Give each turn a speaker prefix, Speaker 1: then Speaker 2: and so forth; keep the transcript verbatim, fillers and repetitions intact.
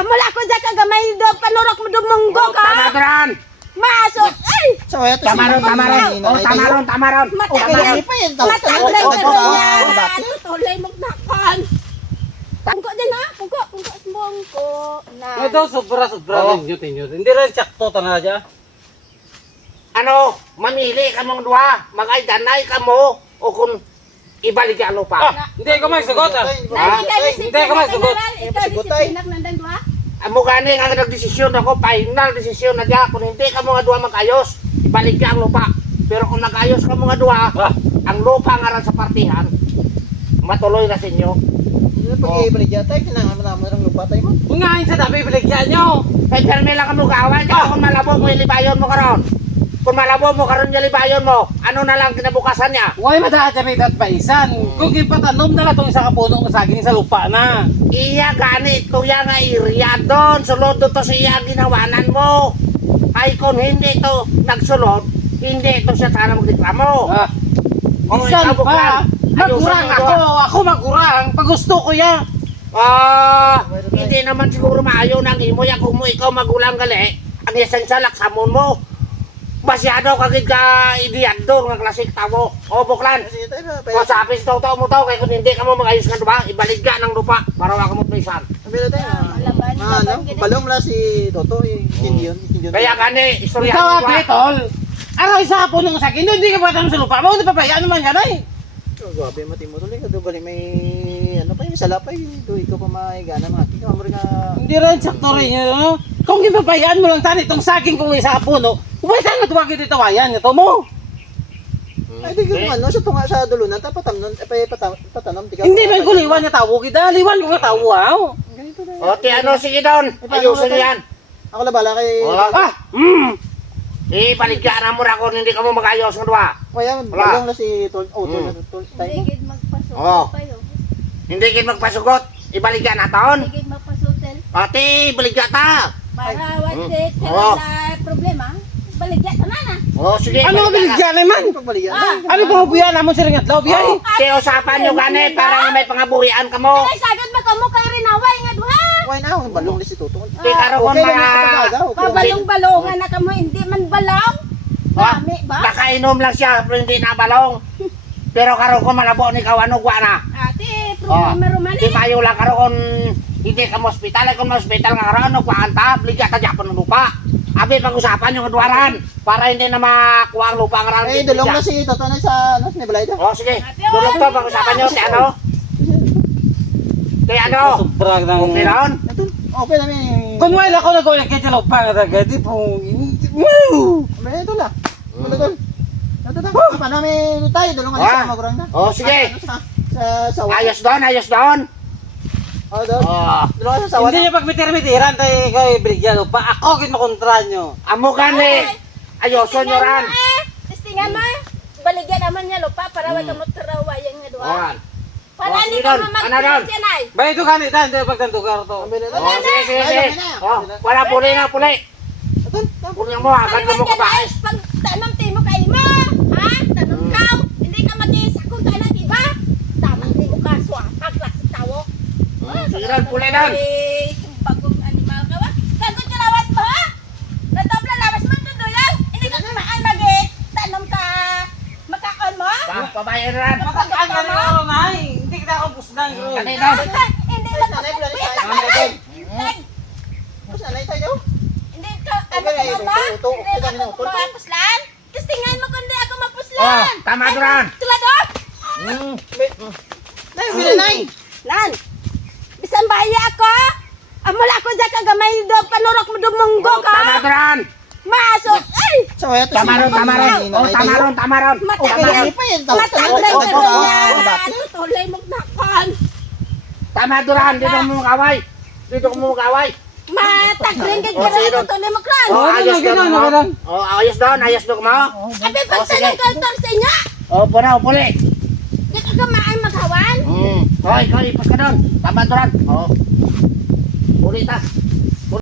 Speaker 1: Amula ko dyan kagamay do panurok mo dumunggo ka.
Speaker 2: Tamaduran!
Speaker 1: Masok! Ay!
Speaker 3: So, ito si
Speaker 2: Tamaron, tamaron! Oh, tamaron, tamaron!
Speaker 1: Matagal
Speaker 3: pa yan. Tapos
Speaker 1: Matagal
Speaker 3: ano,
Speaker 1: ka
Speaker 3: ano, ano,
Speaker 1: yan.
Speaker 3: dati.
Speaker 1: Tuloy mo nakon. Pungko din ha? Pungko, pungko, pungko. Na.
Speaker 4: Ito, sobra-sobra
Speaker 2: Oo.
Speaker 4: ninyo, tinyo. Hindi rin sakto tanga dyan.
Speaker 2: Ano, mamili ka mong duha, mag-ay-danay ka mo, o kung ibalik ka lupa.
Speaker 4: Ah, hindi ko may sagot ah.
Speaker 1: Na, ikaw
Speaker 4: Ay,
Speaker 1: disiplinak
Speaker 4: hindi ka may sagot.
Speaker 1: general. Ikaw
Speaker 3: Pasugotay.
Speaker 1: disiplinak nandan duha.
Speaker 2: Amo gani nga nagdesisyon ako, final desisyon na diya, kung hindi ka mga duha mag-ayos, ibalik ka ang lupa. Pero kung nag-ayos ka mga duha,
Speaker 4: Ah,
Speaker 2: ang lupa nga rin sa partihan, matuloy na sa inyo.
Speaker 3: Pag-ibalik yata, kinangan mo naman ng lupa tayo mo.
Speaker 4: kung nga yun sa dami, biligyan nyo.
Speaker 2: Kay Carmela ka mo gawa, tsaka kung malabo mo yung libayon mo karon. Kung malabo mo karon yung libayon mo, ano na lang kinabukasan niya?
Speaker 4: Huwag madahat kami at paisan. Kung ipatanom na lang itong isang kapuno ng saging sa lupa na.
Speaker 2: Iya gani, tuya nga iriya doon, sulod to sa iya ginawanan mo. Ay kung hindi to nagsulod, hindi to siya sana magreklamo.
Speaker 4: Ah,
Speaker 2: O,
Speaker 4: isan
Speaker 2: ikaw,
Speaker 4: pa.
Speaker 2: buklan.
Speaker 4: Magurang
Speaker 2: Ayusin mo
Speaker 4: ako. Ako magurang. Pag gusto ko yan.
Speaker 2: Ah, hindi naman siguro maayo nang imo ya kung mo ikaw magulang gali. Ang isang salak sa mon mo. Masyado kagid ka idiyador nga klasik tao. O buklan.
Speaker 3: Sige tayo na.
Speaker 2: O sapis to to mo to kay kung hindi ka mo mag-ayos nga diba, ibalik ka ng lupa para wala ka mo prisan.
Speaker 3: Sabi na tayo.
Speaker 1: Laban,
Speaker 3: Ah, ano?
Speaker 1: laban, gina.
Speaker 3: Balong mula si Toto. Hindi yun. Hindi yun.
Speaker 2: Kaya gani, istorya
Speaker 4: Ikaw
Speaker 2: mo
Speaker 4: ah, Petol. Araw isa kapuno ng saging. Hindi ka patanong sa lupa mo. Hindi papayaan naman yan ay.
Speaker 3: Oh, grabe mati mo tuloy. Kado bali may ano pa yun. Salapay. Do ikaw pa maigana mga tika. Mamari nga.
Speaker 4: Hindi rin sakto rin yun. no? Kung ipapayaan mo lang sana itong saging kung isa kapuno, huwag sana tuwagin ito tawayan. Ito mo.
Speaker 3: Ay, di ko ano. Sa tunga sa dulunan. Tapatam nun. Eh, patam, patanam. Tika.
Speaker 4: Hindi man ko liwan na tawo kita. Liwan ko ka tawo ah.
Speaker 3: Ganito na.
Speaker 2: O ti ano sige doon. Ayusin mo yan.
Speaker 3: Ako na bala kay.
Speaker 2: Wala.
Speaker 4: Ah, mm.
Speaker 2: Ibalik ka na mo ra kung hindi ka mo mag-ayos nga diba.
Speaker 3: Kaya balong na si Tol. Oh, Tol. Tol. Tayo
Speaker 1: Hindi
Speaker 3: mo.
Speaker 1: gid magpasok
Speaker 2: Oo.
Speaker 1: pa yo.
Speaker 2: Hindi kin magpasugot. Ibalik ka na taon.
Speaker 1: Hindi gid magpasutel.
Speaker 2: O ti, balik ka ta.
Speaker 1: Para what
Speaker 2: Mm.
Speaker 1: it
Speaker 2: Oo.
Speaker 1: na problema. Baligya ka na na.
Speaker 2: O sige.
Speaker 4: Ano
Speaker 2: balik ka na.
Speaker 4: mabiligyan naman?
Speaker 3: Pagbalikan.
Speaker 1: Ah.
Speaker 4: Ano pang buyan namon sa ringat law biyay?
Speaker 2: O, ti usapan nyo gani para may pangabuhian ka mo.
Speaker 1: Ay sagad ba kamo kay Rinaway nga duha?
Speaker 3: Why na? Balong na si Toto.
Speaker 2: Ti karo kon
Speaker 3: Okay lang
Speaker 2: mga
Speaker 3: ako talaga. Okay lang.
Speaker 1: Pabalong-balongan na kamo hindi man balaw.
Speaker 2: Ah,
Speaker 1: Dami ba?
Speaker 2: nakainom lang siya pero hindi na balong. Pero karon ko malabo ni kawan ugwa na.
Speaker 1: Ate, problema roman
Speaker 2: Di mayo lang karon hindi ka mo ospital, kung mo ospital nga karon ugwa anta, bligya ta Japon ng lupa. Abi pag-usapan yung kadwaran para hindi na makuha ang lupa nga ron.
Speaker 3: Eh, dalong na si Toto na sa ano, sa Nebalay
Speaker 2: Oh, sige. Dulog to pag-usapan nyo si ano? Kay ano?
Speaker 4: Sobra ng...
Speaker 2: Okay ron?
Speaker 3: Okay na may.
Speaker 4: Kung wala ko nag-ulit kay Tilo pa nga taga, di po... Woo!
Speaker 3: May ito la. Ito tol. Ito ta. Paano may tayo dalong na
Speaker 2: Ah.
Speaker 3: sa magurang na.
Speaker 2: Oh, sige.
Speaker 3: Ano sa sa sawa.
Speaker 2: Ayos doon, ayos doon.
Speaker 3: Oh, doon.
Speaker 2: Oh.
Speaker 3: Dalong sa sawa.
Speaker 4: Hindi niya pagmitir-mitiran tayo kay Brigyan pa. Ako kin makontra nyo.
Speaker 2: Amo gani. Ayoso nyo ran.
Speaker 1: Testingan mo. Baligyan naman niya lupa para wag kamo tarawayan nga duha.
Speaker 2: Oh.
Speaker 1: Para
Speaker 2: Oh,
Speaker 1: hindi
Speaker 2: sige,
Speaker 1: ka
Speaker 2: Don. Ano, Don?
Speaker 1: mamagpilsyan ay.
Speaker 4: Ba ito kanit tayo, hindi pagtantugar to.
Speaker 3: Ang bilis.
Speaker 2: Oh, sige, sige, sige. Oh, wala puli na, puli.
Speaker 3: Ito.
Speaker 2: Puli mo, agad na mo kabais.
Speaker 1: Pag tanong timo kay mo, ha? Tanong
Speaker 2: Hmm.
Speaker 1: ka, hindi ka mag-isakong tayo ng iba. Tamang timo ka, swapag, klasik tawo.
Speaker 2: Sige ron, puli ron.
Speaker 1: Eh, bagong animal ka ba? Kagot ka lawas mo, ha? Natopla lawas mo, tudulang. Hindi ka kumaan mag-it. Tanong ka, makaon mo?
Speaker 2: Pa- Pabayan ran.
Speaker 4: Matakaan ka na ako, Nay. Hindi kita ako pusnan, bro.
Speaker 2: Kanina.
Speaker 1: Hindi magpapit.
Speaker 3: Mas alay tayo.
Speaker 1: Hindi ka, ano
Speaker 3: Okay,
Speaker 1: ka
Speaker 3: ito,
Speaker 1: ba?
Speaker 3: ito,
Speaker 1: Hindi
Speaker 3: ito, ito,
Speaker 1: ako
Speaker 3: ito.
Speaker 1: mapuslan? Kasi tingnan mo kundi ako
Speaker 2: Oh,
Speaker 1: mapuslan.
Speaker 2: tama duran.
Speaker 1: Tulador?
Speaker 2: Hmm.
Speaker 3: Nay, bilanay.
Speaker 1: Nan, bisan baya ako. Amula ko dyan kagamay do, panurok mo dumunggo
Speaker 2: Oh, tama
Speaker 1: ka.
Speaker 2: duran.
Speaker 1: Masok, ay!
Speaker 3: So, ito si
Speaker 2: Tama ron, tama ron. Oh, tama ron, tama ron.
Speaker 3: Okay,
Speaker 1: Matagal.
Speaker 3: lagi pa yan. Tapos
Speaker 1: Matagal
Speaker 3: ano,
Speaker 1: ka
Speaker 3: tapos ano,
Speaker 1: na
Speaker 3: ano,
Speaker 1: yan.
Speaker 3: dati.
Speaker 1: Tuloy mo nakon.
Speaker 2: Tama duran, dito mo magaway. Dito mo magaway.
Speaker 1: Matagring ka
Speaker 2: Oh, sige,
Speaker 1: ka
Speaker 2: Don.
Speaker 1: tuloy mo kran.
Speaker 2: Oh,
Speaker 4: Oh,
Speaker 2: ayos
Speaker 4: ganun,
Speaker 2: doon
Speaker 4: ganun,
Speaker 2: mo.
Speaker 4: ganun.
Speaker 2: Oh, ayos doon, ayos doon mo.
Speaker 1: Abi,
Speaker 2: Oh, sige.
Speaker 1: pagtanong ka tor sa inyo.
Speaker 2: Oh, puna, puli.
Speaker 1: Di ka kumain maghawan.
Speaker 2: Hmm. Oh, ikaw, ipas ka doon. Tama duran. Oh. Puli ta.